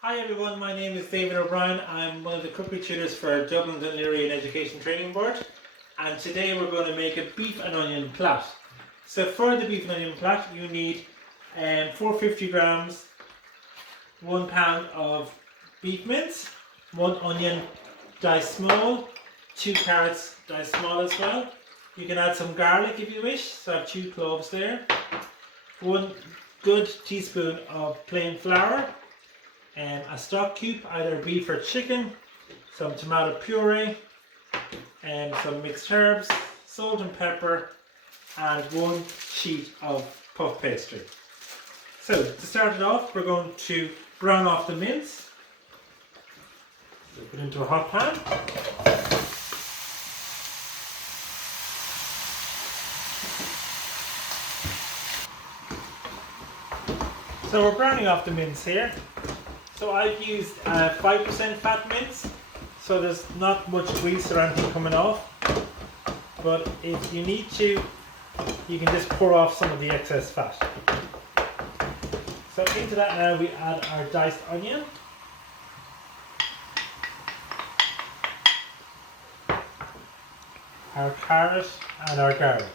Hi everyone, my name is David O'Brien. I'm one of the cookery tutors for Dublin's Untitled Education Training Board, and today we're going to make a beef and onion plait. So for the beef and onion plait you need 450 grams, 1 pound of beef mince, 1 onion diced small, 2 carrots diced small as well. You can add some garlic if you wish, so I have 2 cloves there, 1 good teaspoon of plain flour, a stock cube, either beef or chicken, some tomato puree, and some mixed herbs, salt and pepper, and 1 sheet of puff pastry. So to start it off, we're going to brown off the mince. So put it into a hot pan. So we're browning off the mince here. So I've used 5% fat mince, so there's not much grease or anything coming off. But if you need to, you can just pour off some of the excess fat. So into that now we add our diced onion. Our carrot and our garlic.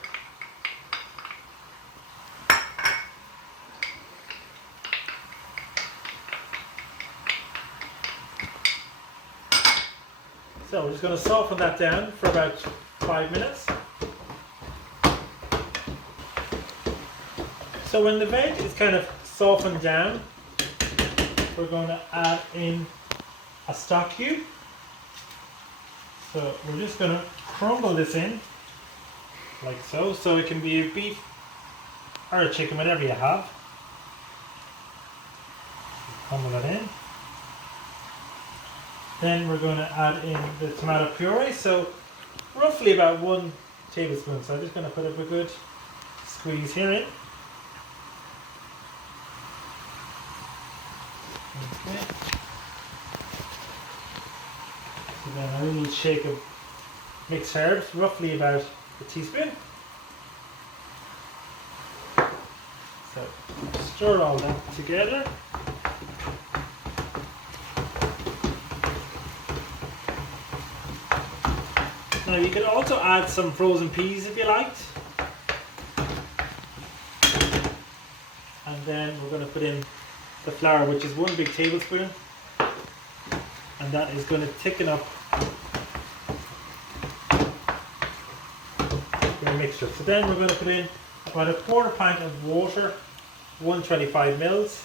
So we're just going to soften that down for about 5 minutes. So when the veg is kind of softened down, we're going to add in a stock cube. So we're just going to crumble this in like so. So it can be a beef or a chicken, whatever you have. Crumble that in. Then we're going to add in the tomato puree, so roughly about 1 tablespoon. So I'm just going to put up a good squeeze here in. Okay. So then I need a shake of mixed herbs, roughly about a teaspoon. So stir all that together. Now you can also add some frozen peas if you liked. And then we're going to put in the flour, which is 1 big tablespoon. And that is going to thicken up your mixture. So then we're going to put in about a 1/4 pint of water, 125 mils.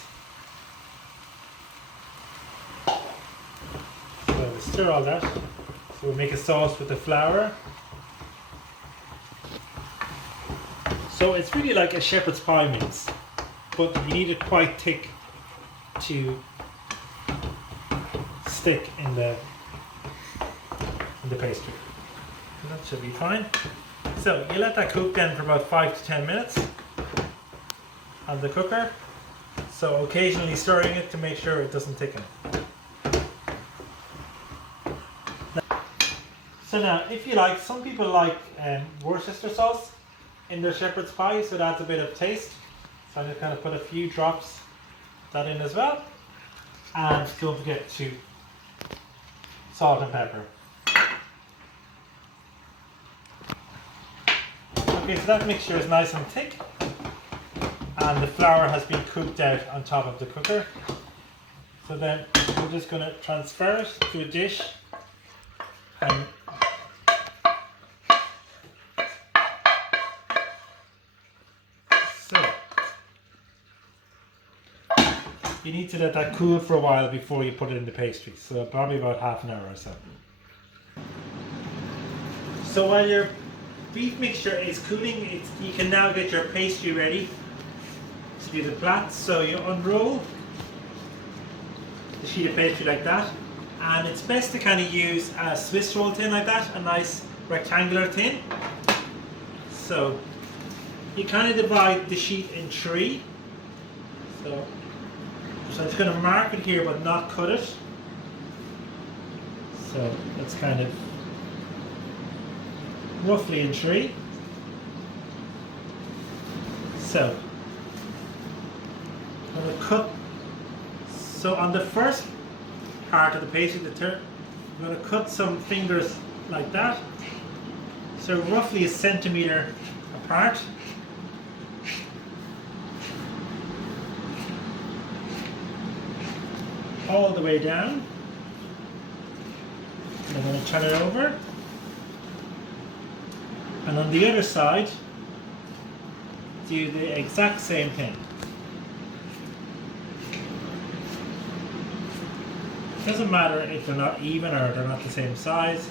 So we'll stir all that. So we'll make a sauce with the flour. So it's really like a shepherd's pie mince, but you need it quite thick to stick in the pastry. So that should be fine. So you let that cook then for about 5 to 10 minutes on the cooker. So occasionally stirring it to make sure it doesn't thicken. So now, if you like, some people like Worcestershire Sauce in their shepherd's pie, so it adds a bit of taste. So I'm just going to put a few drops of that in as well. And don't forget to salt and pepper. Okay, so that mixture is nice and thick. And the flour has been cooked out on top of the cooker. So then we're just going to transfer it to a dish. And you need to let that cool for a while before you put it in the pastry, so probably about half an hour or so. So while your beef mixture is cooling, you can now get your pastry ready to do the plait. So you unroll the sheet of pastry like that, and it's best to kind of use a Swiss roll tin like that, a nice rectangular tin. So you kind of divide the sheet in 3. So I'm just going to mark it here but not cut it. So that's kind of roughly in 3. So I'm going to cut So on the first part of the pastry, I'm going to cut some fingers like that, so roughly 1 centimetre apart. All the way down. And I'm going to turn it over. And on the other side, do the exact same thing. Doesn't matter if they're not even or they're not the same size.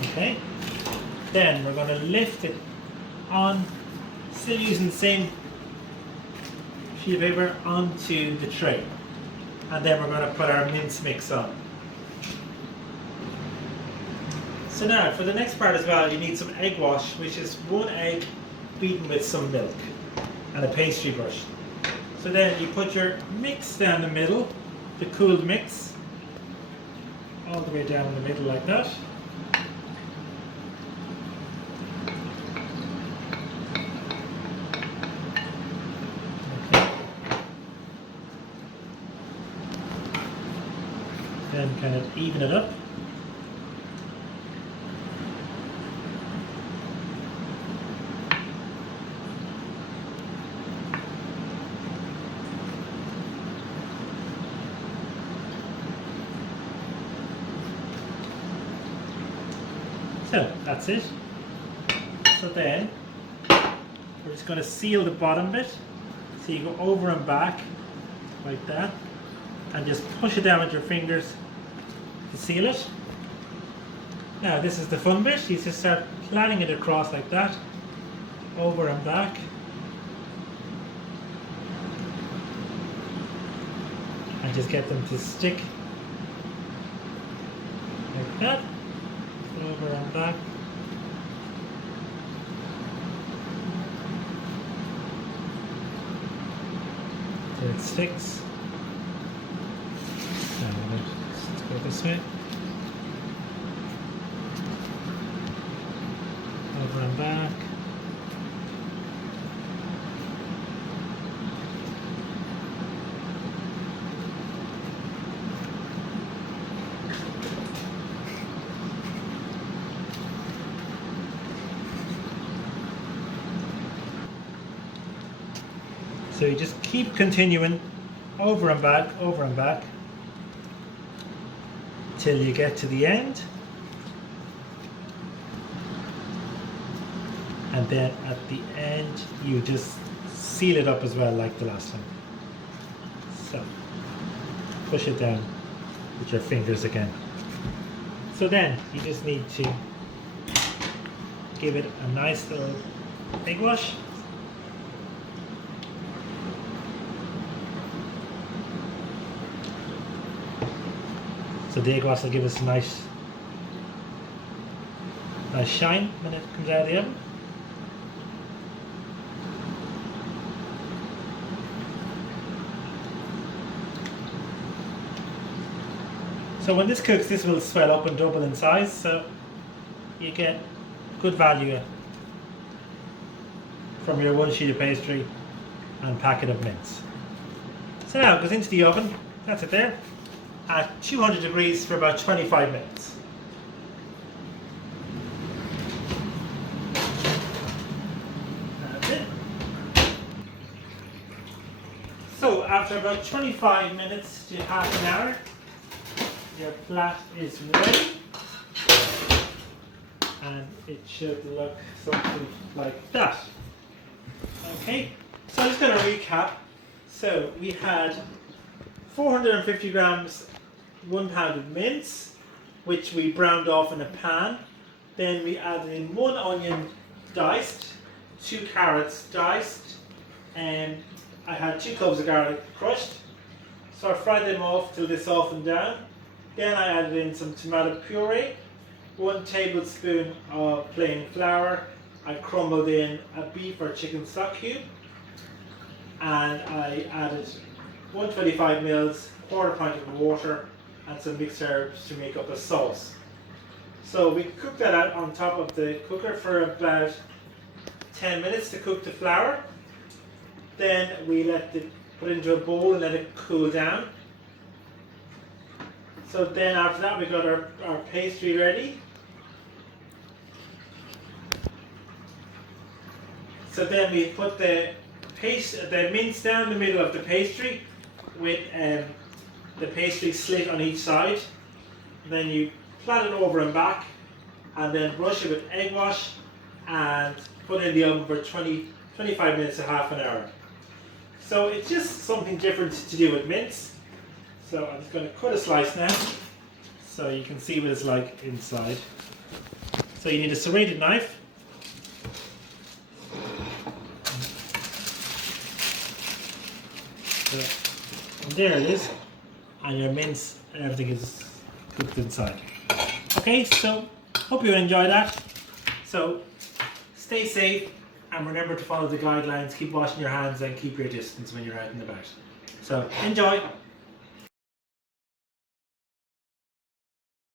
Okay. Then we're going to lift it on, still using the same sheet of paper, onto the tray. And then we're going to put our mince mix on. So now for the next part as well, you need some egg wash, which is 1 egg beaten with some milk and a pastry brush. So then you put your mix down the middle, the cooled mix, all the way down the middle like that. Okay. Then kind of even it up. So that's it. So then we're just going to seal the bottom bit. So you go over and back like that and just push it down with your fingers to seal it. Now this is the fun bit. You just start planning it across like that, over and back. And just get them to stick like that. Over and back. So it sticks. Now let's go this way. Over and back. So you just keep continuing over and back till you get to the end, and then at the end you just seal it up as well like the last time. So push it down with your fingers again. So then you just need to give it a nice little egg wash. So the egg wash will give us a nice shine when it comes out of the oven. So when this cooks, this will swell up and double in size, so you get good value from your 1 sheet of pastry and packet of mince. So now it goes into the oven. That's it there. At 200 degrees for about 25 minutes. That's it. So after about 25 minutes to half an hour, your plat is ready. And it should look something like that. Okay, so I'm just going to recap. So we had 450 grams 1 pound of mince, which we browned off in a pan. Then we added in 1 onion diced, 2 carrots diced, and I had 2 cloves of garlic crushed. So I fried them off till they softened down. Then I added in some tomato puree, 1 tablespoon of plain flour. I crumbled in a beef or chicken stock cube, and I added 125 ml, quarter pint of water, and some mixed herbs to make up a sauce. So we cooked that out on top of the cooker for about 10 minutes to cook the flour. Then we put it into a bowl and let it cool down. So then after that we got our pastry ready. So then we put the mince down the middle of the pastry with the pastry slit on each side. Then you flat it over and back, and then brush it with egg wash and put it in the oven for 25 minutes to half an hour. So it's just something different to do with mince. So I'm just going to cut a slice now so you can see what it's like inside. So you need a serrated knife. So, and there it is, and your mince and everything is cooked inside. Okay, so hope you enjoy that. So stay safe and remember to follow the guidelines, keep washing your hands and keep your distance when you're out and about. So enjoy!